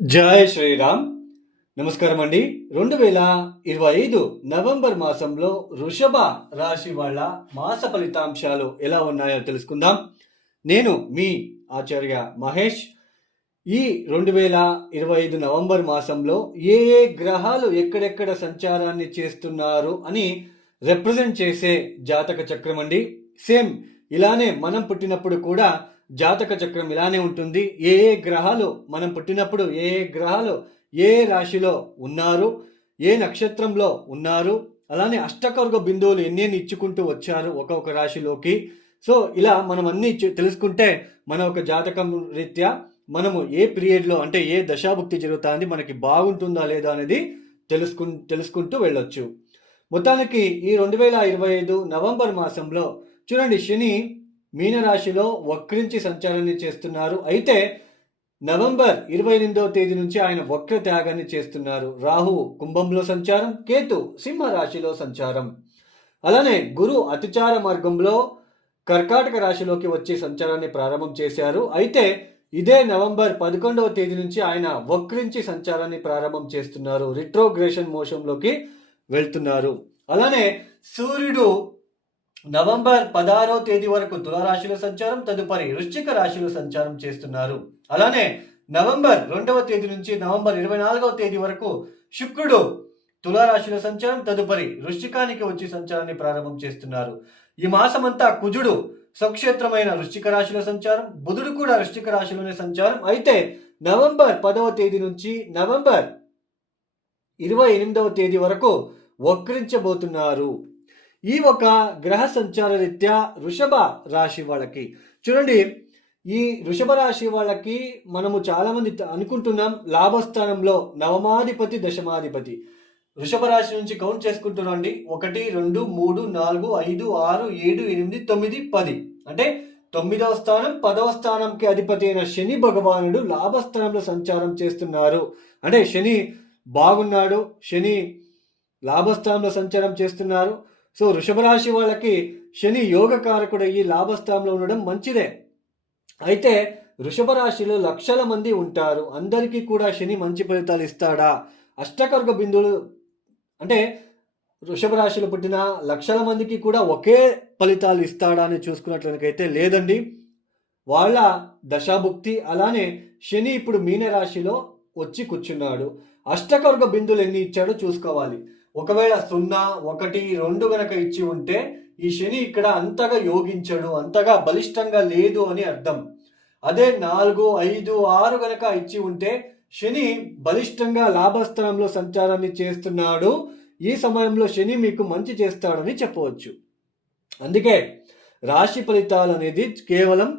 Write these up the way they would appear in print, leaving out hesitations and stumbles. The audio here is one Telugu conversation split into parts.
జై శ్రీరామ్. నమస్కారం అండి. 2025 నవంబర్ మాసంలో వృషభ రాశి వాళ్ళ మాస ఫలితాంశాలు ఎలా ఉన్నాయో తెలుసుకుందాం. నేను మీ ఆచార్య మహేష్. ఈ 2025 నవంబర్ మాసంలో ఏ ఏ గ్రహాలు ఎక్కడెక్కడ సంచారాన్ని చేస్తున్నారు అని రిప్రజెంట్ చేసే జాతక చక్రం అండి. సేమ్ ఇలానే మనం పుట్టినప్పుడు కూడా జాతక చక్రం ఇలానే ఉంటుంది. ఏ ఏ గ్రహాలు మనం పుట్టినప్పుడు ఏ ఏ గ్రహాలు ఏ రాశిలో ఉన్నారు, ఏ నక్షత్రంలో ఉన్నారు, అలానే అష్టకర్గ బిందువులు ఎన్ని ఇచ్చుకుంటూ వచ్చారు ఒక్కొక్క రాశిలోకి. సో ఇలా మనం అన్ని తెలుసుకుంటే మన ఒక జాతకం రీత్యా మనము ఏ పీరియడ్లో అంటే ఏ దశాభుక్తి జరుగుతుంది, మనకి బాగుంటుందా లేదా అనేది తెలుసుకుంటూ వెళ్ళొచ్చు. మొత్తానికి ఈ 2025 నవంబర్ మాసంలో చూడండి, శని మీనరాశిలో వక్రించి సంచారాన్ని చేస్తున్నారు. అయితే నవంబర్ 28వ తేదీ నుంచి ఆయన వక్ర త్యాగాన్ని చేస్తున్నారు. రాహు కుంభంలో సంచారం, కేతు సింహ రాశిలో సంచారం. అలానే గురు అతిచార మార్గంలో కర్కాటక రాశిలోకి వచ్చి సంచారాన్ని ప్రారంభం చేశారు. అయితే ఇదే నవంబర్ 11వ తేదీ నుంచి ఆయన వక్రించి సంచారాన్ని ప్రారంభం చేస్తున్నారు. రిట్రోగ్రేషన్ మోషన్లోకి వెళ్తున్నారు. అలానే సూర్యుడు నవంబర్ 16వ తేదీ వరకు తులారాశిలో సంచారం, తదుపరి వృశ్చిక రాశిలో సంచారం చేస్తున్నారు. అలానే నవంబర్ 2వ తేదీ నుంచి నవంబర్ 24వ తేదీ వరకు శుక్రుడు తులారాశిలో సంచారం, తదుపరి వృశ్చికానికి వచ్చి సంచారాన్ని ప్రారంభం చేస్తున్నారు. ఈ మాసమంతా కుజుడు స్వక్షేత్రమైన వృశ్చిక రాశిలో సంచారం, బుధుడు కూడా వృశ్చిక రాశిలోనే సంచారం. అయితే నవంబర్ 10వ తేదీ నుంచి నవంబర్ 28వ తేదీ వరకు వక్రించబోతున్నారు. ఈ ఒక గ్రహ సంచార రీత్యా వృషభ రాశి వాళ్ళకి చూడండి, ఈ వృషభ రాశి వాళ్ళకి మనము చాలా మంది అనుకుంటున్నాం లాభస్థానంలో నవమాధిపతి దశమాధిపతి. వృషభ రాశి నుంచి కౌంట్ చేసుకుంటున్నాండి. 1 2 3 4 5 6 7 8 9 10 అంటే 9వ స్థానం 10వ స్థానంకి అధిపతి అయిన శని భగవానుడు లాభస్థానంలో సంచారం చేస్తున్నారు. అంటే శని బాగున్నాడు, శని లాభస్థానంలో సంచారం చేస్తున్నారు. సో వృషభ రాశి వాళ్ళకి శని యోగకారకుడయ్యి లాభస్థానంలో ఉండడం మంచిదే. అయితే వృషభ రాశిలో లక్షల మంది ఉంటారు, అందరికీ కూడా శని మంచి ఫలితాలు ఇస్తాడా? అష్టకర్గ బిందువులు అంటే వృషభ రాశిలో పుట్టిన లక్షల మందికి కూడా ఒకే ఫలితాలు ఇస్తాడా అని చూసుకున్నట్లయితే లేదండి. వాళ్ళ దశాభుక్తి అలానే శని ఇప్పుడు మీనరాశిలో వచ్చి కూర్చున్నాడు. అష్టకర్గ బిందువులు ఎన్ని ఇచ్చాడో చూసుకోవాలి. ఒకవేళ 0 1 2 గనక ఇచ్చి ఉంటే ఈ శని ఇక్కడ అంతగా యోగించడు, అంతగా బలిష్టంగా లేదు అని అర్థం. అదే 4 5 6 గనక ఇచ్చి ఉంటే శని బలిష్టంగా లాభస్థానంలో సంచారాన్ని చేస్తున్నాడు. ఈ సమయంలో శని మీకు మంచి చేస్తాడని చెప్పవచ్చు. అందుకే రాశి ఫలితాలు అనేది కేవలం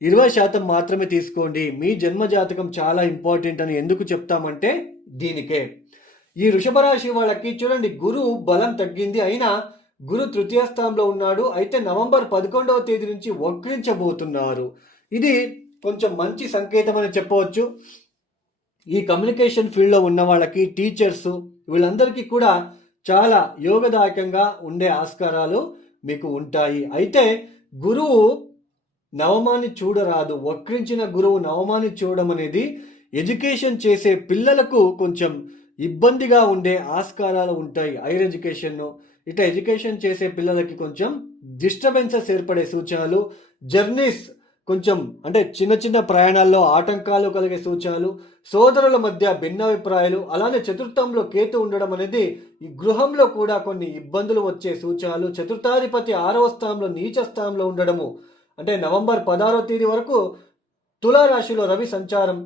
20% మాత్రమే తీసుకోండి. మీ జన్మ జాతకం చాలా ఇంపార్టెంట్ అని ఎందుకు చెప్తామంటే దీనికే. ఈ వృషభ రాశి వాళ్ళకి చూడండి, గురు బలం తగ్గింది, అయినా గురు తృతీయ స్థానంలో ఉన్నాడు. అయితే నవంబర్ 11వ తేదీ నుంచి వక్రించబోతున్నారు. ఇది కొంచెం మంచి సంకేతం అని చెప్పవచ్చు. ఈ కమ్యూనికేషన్ ఫీల్డ్లో ఉన్న వాళ్ళకి, టీచర్స్, వీళ్ళందరికీ కూడా చాలా యోగదాయకంగా ఉండే ఆస్కారాలు మీకు ఉంటాయి. అయితే గురువు నవమాన్ని చూడరాదు. వక్రించిన గురువు నవమాన్ని చూడడం అనేది ఎడ్యుకేషన్ చేసే పిల్లలకు కొంచెం ఇబ్బందిగా ఉండే ఆస్కారాలు ఉంటాయి. హైయర్ ఎడ్యుకేషన్ ఇట్లా ఎడ్యుకేషన్ చేసే పిల్లలకి కొంచెం డిస్టర్బెన్సెస్ ఏర్పడే సూచనలు, జర్నీస్ కొంచెం అంటే చిన్న చిన్న ప్రయాణాల్లో ఆటంకాలు కలిగే సూచనలు, సోదరుల మధ్య భిన్నాభిప్రాయాలు, అలానే చతుర్థంలో కేతు ఉండడం అనేది ఈ గృహంలో కూడా కొన్ని ఇబ్బందులు వచ్చే సూచనలు. చతుర్థాధిపతి 6వ స్థానంలో నీచ స్థానంలో ఉండడము, అంటే నవంబర్ 16వ తేదీ వరకు తులారాశిలో రవి సంచారం,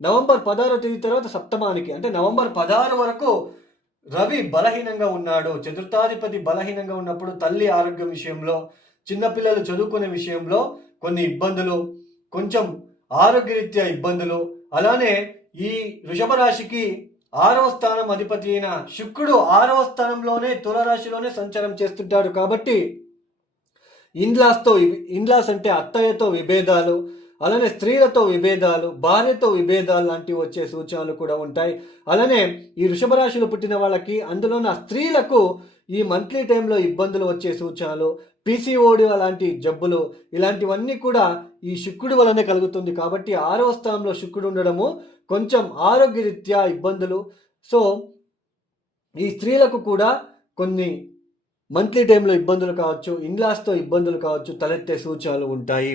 నవంబర్ 16వ తేదీ తర్వాత సప్తమానికి అంటే నవంబర్ 16 వరకు రవి బలహీనంగా ఉన్నాడు. చతుర్థాధిపతి బలహీనంగా ఉన్నప్పుడు తల్లి ఆరోగ్యం విషయంలో, చిన్నపిల్లలు చదువుకునే విషయంలో కొన్ని ఇబ్బందులు, కొంచెం ఆరోగ్యరీత్యా ఇబ్బందులు. అలానే ఈ వృషభ రాశికి 6వ స్థానం అధిపతి అయిన శుక్రుడు 6వ స్థానంలోనే తులారాశిలోనే సంచారం చేస్తుంటాడు. కాబట్టి ఇన్లాస్ అంటే అత్తయ్యతో విభేదాలు, అలానే స్త్రీలతో విభేదాలు, భార్యతో విభేదాలు లాంటివి వచ్చే సూచనలు కూడా ఉంటాయి. అలానే ఈ వృషభ రాశిలో పుట్టిన వాళ్ళకి, అందులోన స్త్రీలకు ఈ మంత్లీ టైంలో ఇబ్బందులు వచ్చే సూచనలు, పీసీఓడి అలాంటి జబ్బులు ఇలాంటివన్నీ కూడా ఈ శుక్రుడి వలనే కలుగుతుంది. కాబట్టి 6వ స్థానంలో శుక్రుడు ఉండడము కొంచెం ఆరోగ్యరీత్యా ఇబ్బందులు. సో ఈ స్త్రీలకు కూడా కొన్ని మంత్లీ టైంలో ఇబ్బందులు కావచ్చు, ఇన్లాస్తో ఇబ్బందులు కావచ్చు తలెత్తే సూచనలు ఉంటాయి.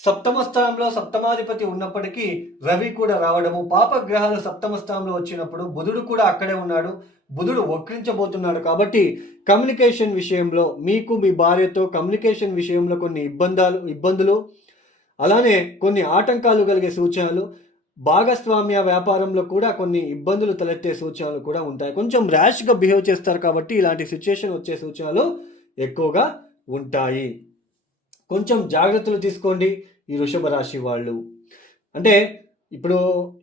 సప్తమ స్థానంలో సప్తమాధిపతి ఉన్నప్పటికీ రవి కూడా రావడము, పాపగ్రహాలు సప్తమ స్థానంలో వచ్చినప్పుడు బుధుడు కూడా అక్కడే ఉన్నాడు, బుధుడు వక్రించబోతున్నాడు. కాబట్టి కమ్యూనికేషన్ విషయంలో మీకు మీ భార్యతో కమ్యూనికేషన్ విషయంలో కొన్ని ఇబ్బందులు అలానే కొన్ని ఆటంకాలు కలిగే సూచనలు, భాగస్వామ్య వ్యాపారంలో కూడా కొన్ని ఇబ్బందులు తలెత్తే సూచనలు కూడా ఉంటాయి. కొంచెం ర్యాష్గా బిహేవ్ చేస్తారు కాబట్టి ఇలాంటి సిచ్యుయేషన్ వచ్చే సూచనలు ఎక్కువగా ఉంటాయి. కొంచెం జాగ్రత్తలు తీసుకోండి ఈ వృషభ రాశి వాళ్ళు. అంటే ఇప్పుడు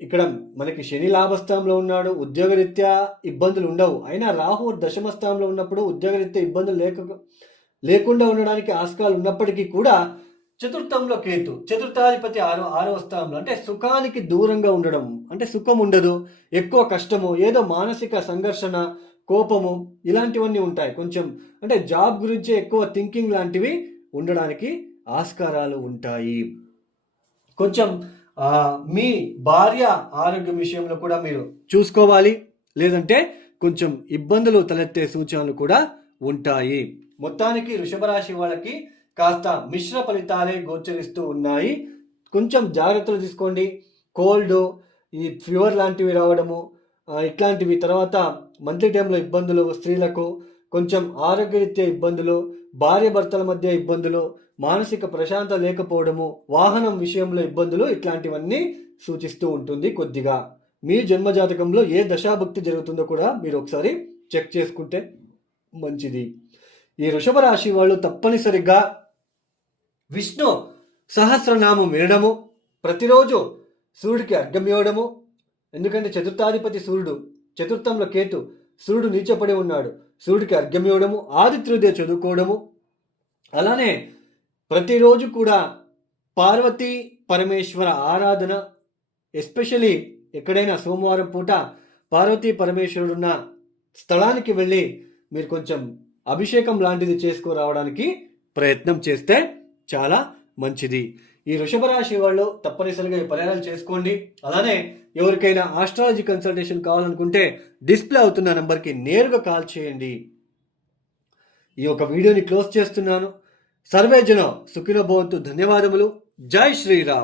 ఇక్కడ మనకి శని లాభస్థానంలో ఉన్నాడు, ఉద్యోగరీత్యా ఇబ్బందులు ఉండవు. అయినా రాహు దశమ స్థానంలో ఉన్నప్పుడు ఉద్యోగరీత్యా ఇబ్బందులు లేకుండా ఉండడానికి ఆస్కారాలు ఉన్నప్పటికీ కూడా చతుర్థంలో కేతు, చతుర్థాధిపతి ఆరవ స్థానంలో, అంటే సుఖానికి దూరంగా ఉండడం, అంటే సుఖం ఉండదు, ఎక్కువ కష్టము, ఏదో మానసిక సంఘర్షణ, కోపము ఇలాంటివన్నీ ఉంటాయి. కొంచెం అంటే జాబ్ గురించి ఎక్కువ థింకింగ్ లాంటివి ఉండడానికి ఆస్కారాలు ఉంటాయి. కొంచెం మీ భార్య ఆరోగ్యం విషయంలో కూడా మీరు చూసుకోవాలి, లేదంటే కొంచెం ఇబ్బందులు తలెత్తే సూచనలు కూడా ఉంటాయి. మొత్తానికి వృషభ రాశి వాళ్ళకి కాస్త మిశ్ర ఫలితాలే గోచరిస్తూ ఉన్నాయి. కొంచెం జాగ్రత్తలు తీసుకోండి. కోల్డ్, ఈ ఫీవర్ లాంటివి రావడము ఇట్లాంటివి, తర్వాత మంత్లీ టైంలో ఇబ్బందులు, స్త్రీలకు కొంచెం ఆరోగ్యరీత్యా ఇబ్బందులు, భార్య భర్తల మధ్య ఇబ్బందులు, మానసిక ప్రశాంతత లేకపోవడము, వాహనం విషయంలో ఇబ్బందులు, ఇట్లాంటివన్నీ సూచిస్తూ ఉంటుంది. కొద్దిగా మీ జన్మజాతకంలో ఏ దశాభుక్తి జరుగుతుందో కూడా మీరు ఒకసారి చెక్ చేసుకుంటే మంచిది. ఈ వృషభ రాశి వాళ్ళు తప్పనిసరిగా విష్ణు సహస్రనామం వినడము, ప్రతిరోజు సూర్యుడికి అర్ఘ్యం ఇవ్వడము, ఎందుకంటే చతుర్థాధిపతి సూర్యుడు, చతుర్థంలో కేతు, సూర్యుడు నీచపడి ఉన్నాడు, సూర్యుడికి అర్ఘ్యం ఇవ్వడము, ఆదిత్యోదయ చదువుకోవడము, అలానే ప్రతిరోజు కూడా పార్వతీ పరమేశ్వర ఆరాధన, ఎస్పెషలీ ఎక్కడైనా సోమవారం పూట పార్వతీ పరమేశ్వరుడున్న స్థలానికి వెళ్ళి మీరు కొంచెం అభిషేకం లాంటిది చేసుకురావడానికి ప్రయత్నం చేస్తే చాలా మంచిది. ఈ వృషభ రాశి వాళ్ళు తప్పనిసరిగా ఈ పరిహారాలు చేసుకోండి. అలానే ఎవరికైనా ఆస్ట్రాలజీ కన్సల్టేషన్ కావాలనుకుంటే డిస్ప్లే అవుతున్న నెంబర్కి నేరుగా కాల్ చేయండి. ఈ యొక్క వీడియోని క్లోజ్ చేస్తున్నాను. సర్వే జన సుఖినో భవంతు. ధన్యవాదములు. జై శ్రీరామ్.